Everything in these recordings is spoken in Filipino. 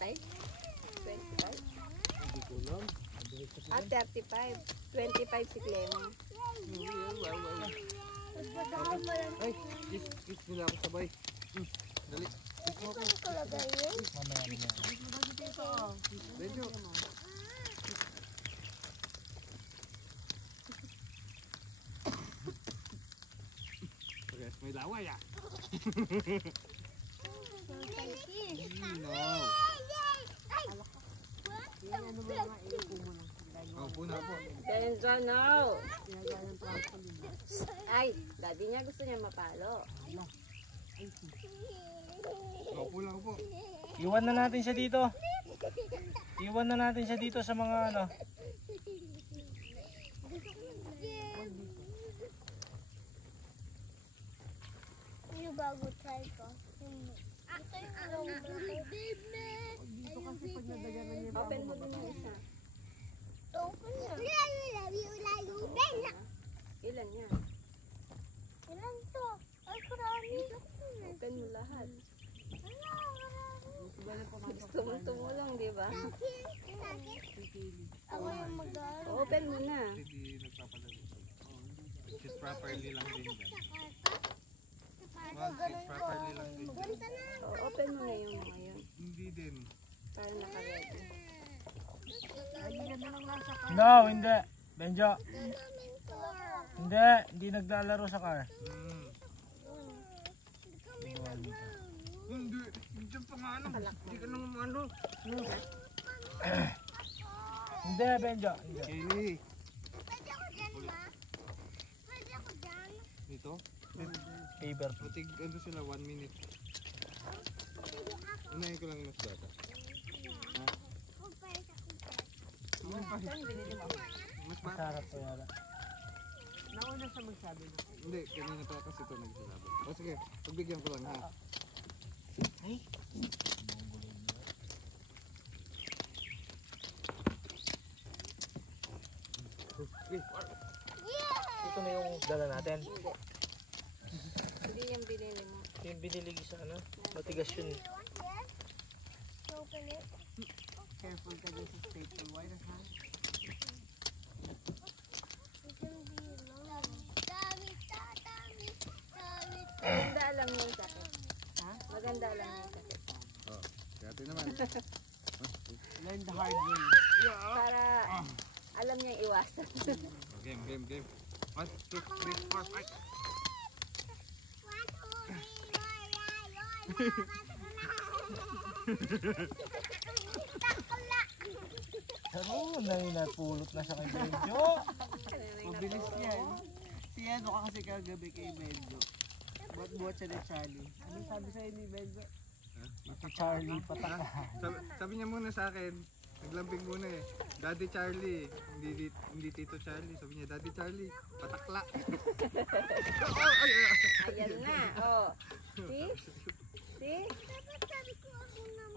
25? Hindi ko lang. 35. 25 si Clemo. Ay, kiss nila ako sabay. Dali. Mamaya niya. Medyo. Okay, may laway ah. No. Opo na po. Benjo, no! Ay, daddy niya gusto niya mapalo. Opo lang po. Iwan na natin siya dito. Iwan na natin siya dito sa mga ano. Yung bago try ko. Ito yung kasi pag nadaganan niya. Open mo din yung isa. Open niya. Ilan yan? Ilan to? Ay, karami. Open mo lahat. Gusto mong tumulong, di ba? Ako yung mag-aaral. Open mo na. Hindi nagpapalagay. Just properly lang din yan. Mag-sit properly lang din yan. Open mo na yung mga yun. Hindi din. Para naka-ready. No, hindi. Benjo. Hindi naglalaro sa car. Hindi. Hindi pa nga ano. Hindi ka nang ano. Hindi, Benjo. Hindi. Kaylee. Pwede ako dyan, ma? Pwede ako dyan? Dito? Paper. Matig, ano sila, 1 minute. Unahin ko lang yung mas bata. Mas bata. Masarap po yata. Nauna siya magsabi na. Hindi, kanina pa kasi ito nagsasabi. O sige, pagbigyan ko lang ha. Ay. Ito na yung dala natin. Hindi yung binili mo. Yung binili sa ano, matigas yun. Open it. Careful ka din sa staple wire, ha? Maganda alam niya yung sakit. Ha? Maganda alam niya yung sakit. Oh, kaya naman. Learn the hard way. Para alam niya yung iwasan. Game. 1, 2, 3, 4, 5. Ano na yung napulot na siya kay Benjo? Mabilis yan. Si ano ka kasi kagabi kay Benjo. Buat siya ni Charlie. Anong sabi sa'yo ni Benjo? Si Charlie pataka. Sabi niya muna sa akin, naglambing muna eh. Daddy Charlie, hindi Tito Charlie. Sabi niya, Daddy Charlie, patakla. Ayan na. Oh. See? See?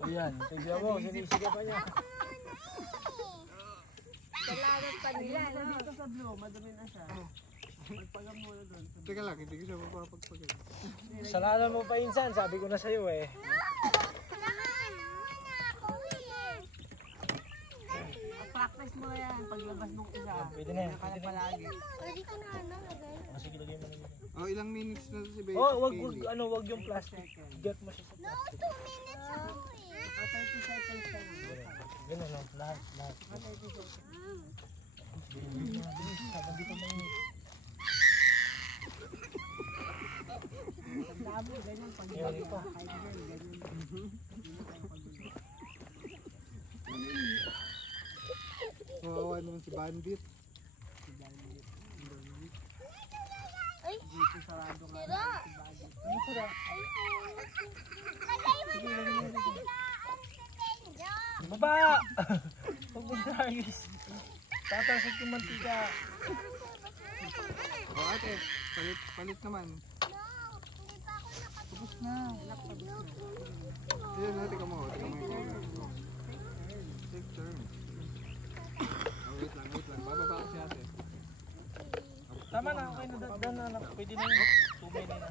Ayan, tignan mo, sinisige pa niya. Salamat pa nila, no? Dito sa blue, madumi na siya. Magpagam muna doon. Teka lang, hindi ko siya mapapagpagay. Salamat mo pa insan, sabi ko na sa'yo eh. Practice mo yan paglabas nung isa. Pwede na yan, pwede na. Palagi. Pwede ko na nalagay. Sige, lagyan mo na yun. Oh, ilang minutes na si Baby? Oh, wag yung plastic. Get mo siya sa No, plastic. 2 minutes ako eh. 30 seconds lang. Ganun no, lahat. 30 seconds. Habang dito mainit. Tandaan mo, ganyan pag Ayan ito. Kawawa naman si Bandit. Ay, dito sarado nga. sira. Ano sila? Lagay mo na ang kailangan si Benjo. Baba! Huwag mo nagis. Tatasok yung mantika. Oh, ate, palit naman. No, hindi pa ako Tapos na. Ayan, ate ka mo. Ate ka mo yung take turn. Oh, wait lang. Bababa ko si ate. Tama na, okay na. Dan na, pwede na yun. Tumay na na.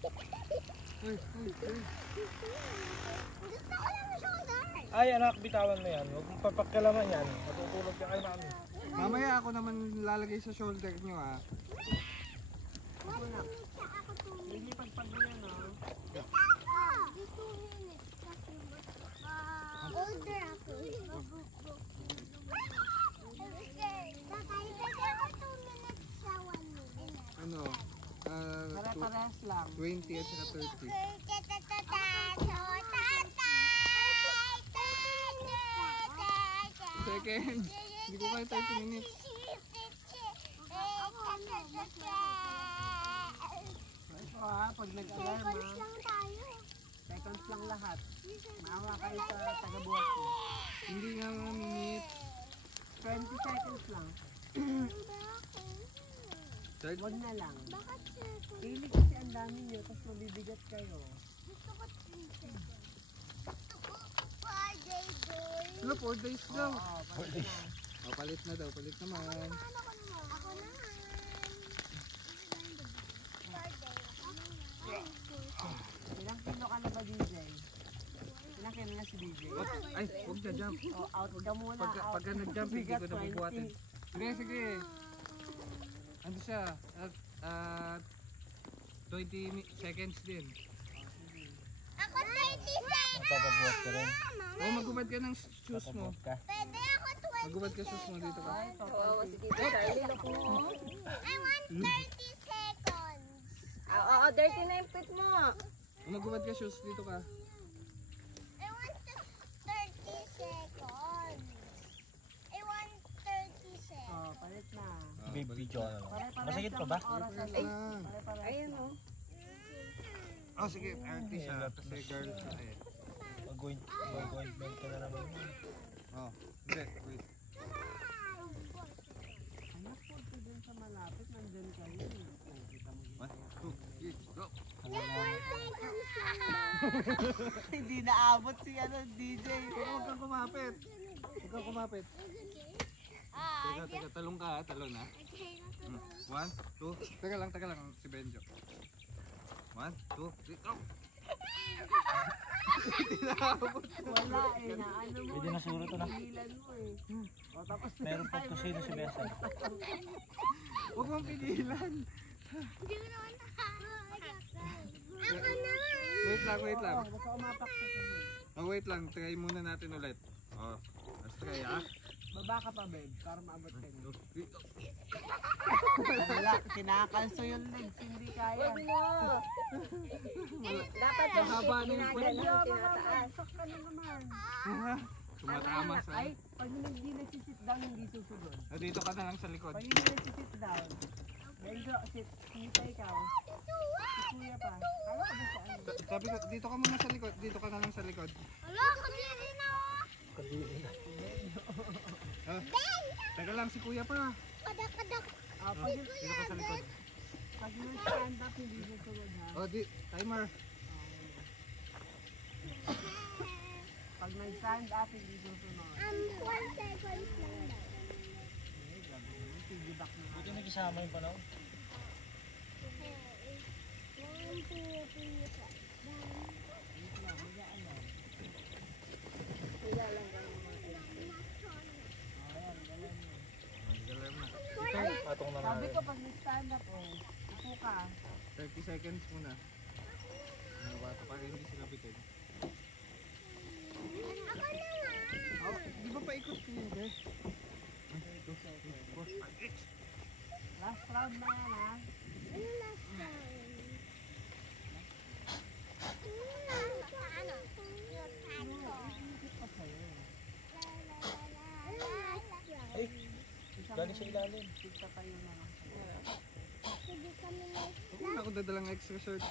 nakapag Uy, uy, uy. Gusto ko lang yung shoulder. Ay anak, bitawan mo yan. Huwag mong papagkalaman yan. Matutulog ka kay mami. Mamaya ako naman lalagay sa shoulder nyo ah. 1 minute sa ako 2 minutes. Hindi pagpagyan na. Di 2 minutes kasi older ako. Kakailan ako 2 minutes sa 1 minute. Ano? Pare-parehas lang. 20 at saka 30. Seconds. Hindi ko kaya 30 minutes. Ito ha, pag nag-alarm ha. Seconds lang tayo. Seconds lang lahat. Maawa kayo sa taga-buhat ko. Hindi nga mga minutes. 20 seconds lang. Third? Wag na lang. Bakit seconds? Pili kasi ang dami nyo, tapos mabibigat kayo. Gusto ko 3 seconds. Gusto ko 4 days, boy. Ano, 4 days daw. Oo, pwede na. Oh, palit na daw, palit naman. Ako naman. Ako naman. 4 days. Ilang kilo ka na ba, DJ? Ilang kilo na si DJ? Ay, huwag dyan, jump. Oh, out ka muna. Pagka nag-jump, hindi ko nabubuhatin. Sige, sige. Ano siya? 20 seconds din. Ako 30 seconds. Papabuhat ka rin. Oh, magubad ka ng shoes mo. Papabuhat ka. Pwede ako 20 Magubad ka shoes mo dito ka. Kawawa si Tito Charlie. I want 30 seconds. Oo, dirty na yung feet mo. Magubad ka shoes dito ka. I want 30 seconds. I want 30 seconds. Oh, palit na. Video na lang. Pare-parehas Masakit pa lang ba? ang oras na Ay. lang. Pare-parehas Ayan lang. o. Oh, sige, arty siya. Kasi girl siya eh. Mag-ointment ka na naman. Oh, hindi, wait. Anak po, ito dun sa malapit, nandun kayo. Oh, kita mo. 1, 2, 3, go! 4 seconds lang. Hindi naabot si ano, DJ. Huwag kang kumapit. Huwag kang kumapit. Teka, teka, talong ka ha, talong na. 1, 2, teka lang, si Benjo. 1, 2, 3, go! Wala eh, na ano mo. Pwede na siguro ito na. Pigilan mo eh. O tapos na Meron pag kusino si Besa. Huwag mong pigilan. Hindi ko naman nakakaya. Ako naman. Wait lang. Baka umapak sa sabi. Oh, wait lang, try muna natin ulit. Oh, let's try ha. Baba ka pa, babe, para maabot ka niyo. 2, 3, go! Wala, kinakalso yung legs, hindi kaya. Dapat yung Mahaba feet na yung ginaganon, tinataas. Sak ka na naman. Tumatama sa... Ay, pag hindi nagsisit down, hindi susunod. Oh, dito ka na lang sa likod. Pag hindi nagsisit down, Benjo, sit, kita ikaw. Si kuya pa. Kala ka ba sa ano? Sabi ko, dito ka muna sa likod. Dito ka na lang sa likod. Wala, kadiri na ako. Ah, teka lang, si kuya pa. Kadak. Ah, Dito ka sa likod. pag nag-stand up, hindi susunod ha. Oh, timer. Pag nag-stand up, hindi susunod. 1 seconds lang daw. Eh, gabi naman, piggyback na nga. Buti nag-isama yung panahon. 1, 2, 3, 4. Wait lang, mag-aalam. Ilalang ka naman. Ayan, galan mo. Magalam na. Atong na Sabi ko, pag nag-stand up, upo ka. 30 seconds muna. Ano ba ito? Para hindi sila bitin. Ako naman. Oh, di ba paikot ko yun, eh? Last round na yan ha. Ano last round? Ano? Yung tato. Isip pa sa'yo. Ano last round? Ay, galing sa ilalim. Kita tayo na lang. Hindi kami na Huwag na ako dadalang extra shirt.